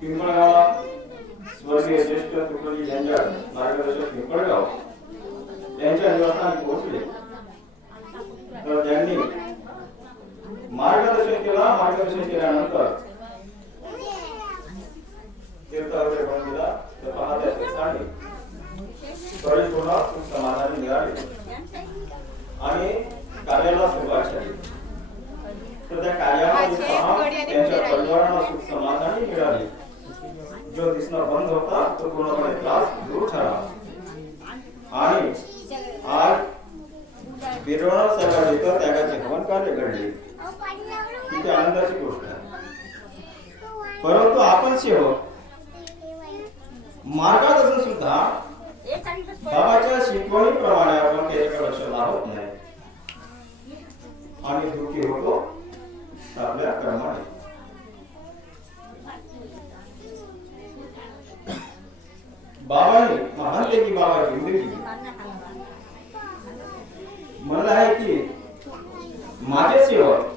पिंपळगाव स्वर्गीय ज्येष्ठ तुकडोजी यांच्या मार्गदर्शक पिंपळगाव यांच्या निवासस्थानी पोहोचले. तर त्यांनी मार्गदर्शन केला. मार्गदर्शन केल्यानंतर तीर्थावरे दिला. तर पाहत्या तीर्थाने. समाधानी मिळाले आणि त्यांच्या परिवाराला सुख समाधानी मिळाले. जो दिसणं बंद होता तो पूर्णपणे त्रास दूर झाला आणि आज बिरवणा साहेबांच्या इथं त्यागाचे हवन कार्य घडले. ही ती आनंदाची गोष्ट आहे. परंतु आपण सेवक मार्गात असून सुद्धा बाबाच्या शिकवणीप्रमाणे आपण त्याच्याकडे लक्ष लावत नाही. आणि दुःखी होतो आपल्या कर्माने बाबाने महान की बाबा जिंदगी आहे की माझे सेवक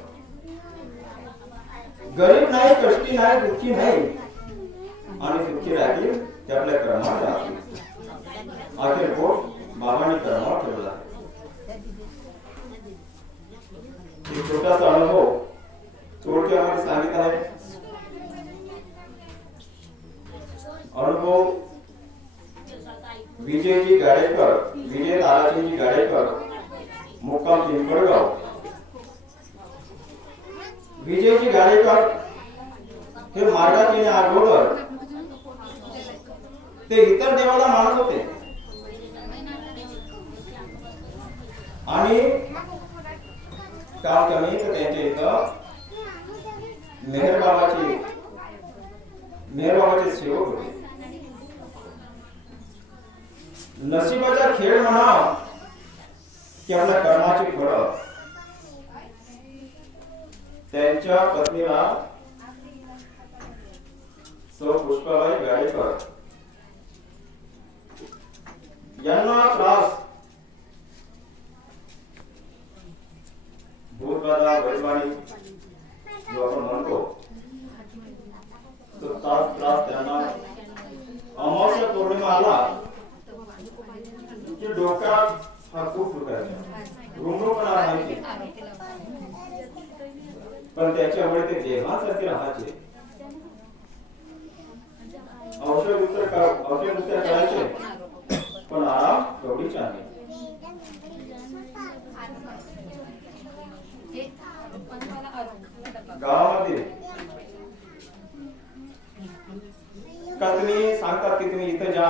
गरीब नाही कष्टी नाही दुःखी नाही आणि सुखी राहतील ते आपल्या कर्मात राहतील अखेर पोट बाबांनी कर्मावर ठेवला. एक छोटासा अनुभव थोडक्यामध्ये सांगित आहे. अनुभव विजयजी गाडेकर विजय ताराचंदजी गाडेकर मुक्काम पिंपळगाव. विजयजी गाडेकर हे मार्गात येणे अगोदर ते इतर देवाला मानत होते. आणि काम कमी तर त्यांच्या इथं मेहर बाबाची मेहर बाबाचे सेवक होते. नशिबाचा खेळ म्हणा की आपल्या कर्माची फळ. त्यांच्या पत्नीला सौ पुष्पाबाई गाडेकर यांना त्रास. भूतबाधा बैलवाणी जो आपण म्हणतो तो त्रास त्रास त्यांना अमावस्या पौर्णिमा आला की डोक्यात हा खूप दुखायचा रुमरुपणा राहायची पण त्याच्यामुळे ते देहासारखे राहायचे औषध उत्तर औषध उत्तर करायचे. पण आराम तेवढीच आहे गावामध्ये. का तुम्ही सांगतात की तुम्ही इथं जा